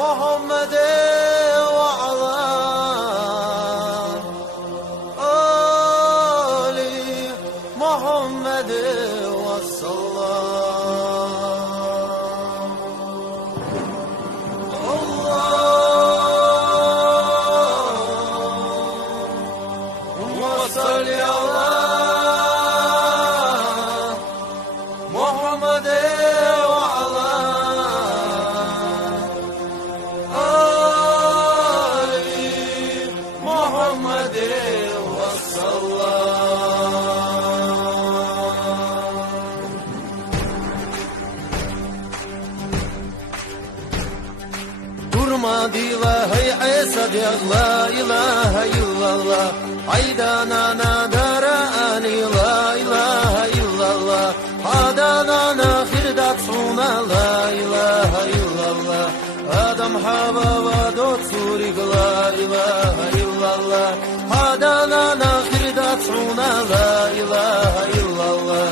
محمد وعلى آل محمد والسلام. اللهم صل على محمد وعلى آل محمد والسلام. Durmadılar hey Esad ya la ilahe illallah. Aydanana darani la ilahe illallah. Hadanana khirdat suna la ilahe illallah. Adam havava dotsurig la ilahe illallah. Hadanana khirdat suna la ilahe illallah.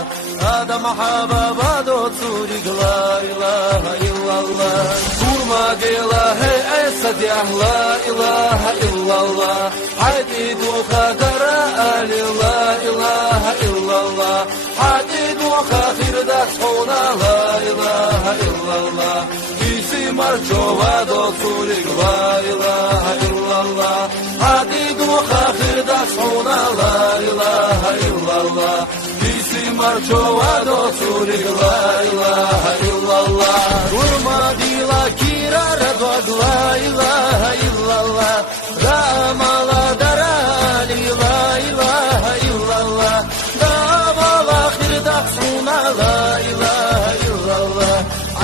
Adam havava dotsurig la ilahe illallah. Durmadılar hey Esad ya la ilahe illallah. Hadidu khadara ali la ilahe illallah. Hadidu khirdat suna la ilahe illallah. Bizim marçova dotsurig la ilahe illallah. Hadidu khirdat suna la ilahe illallah. Bizim marçova dotsurig la ilahe illallah. Durmadılar kirara dog la ilahe illallah. Ramala darali la ilahe illallah. Davala khirdat suna la ilahe illallah.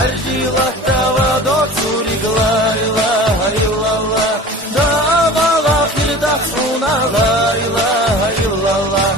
Arjila tava dotsurig la ilahe illallah. Davala khirdat suna la ilahe illallah.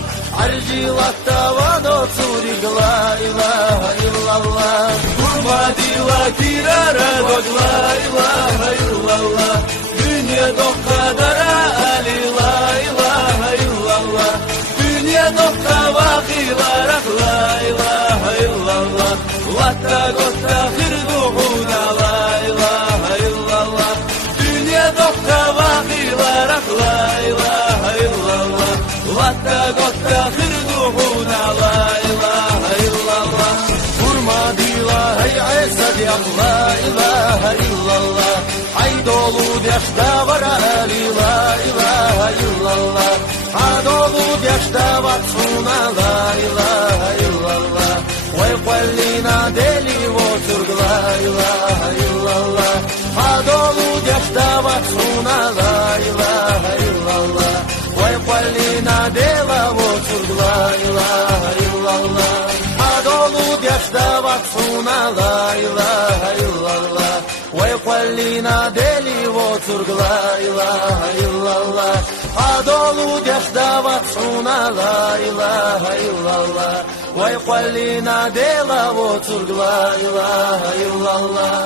Arjila tava dotsurig la ilahe illallah. Durmadılar kirara dog la ilahe illallah. Dünya dokadara ali la ilahe illallah. Dünya dokavakilarak la ilahe illallah. Vatta gotta khirduhuna la ilahe illallah. Dünya dokavakilarak la ilahe illallah. Vatta gotta khirduhuna la ilahe illallah. Durmadılar hey Esad ya la ilahe illallah. Ay dolu yaşta var Ali la ilahe illallah. Ha dolu yaşta var suna la ilahe illallah. Vay kwallina deli oturdu la ilahe illallah. Ha dolu yaşta var suna la ilahe illallah. Vay kwallina dela oturdu la ilahe illallah. Ha dolu yaşta var suna la ilahe illallah. Vay kwallina deli oturdu la ilahe illallah. Ha dolu yaşta var suna la ilahe illallah. Vay kwallina dela oturdu la ilahe illallah.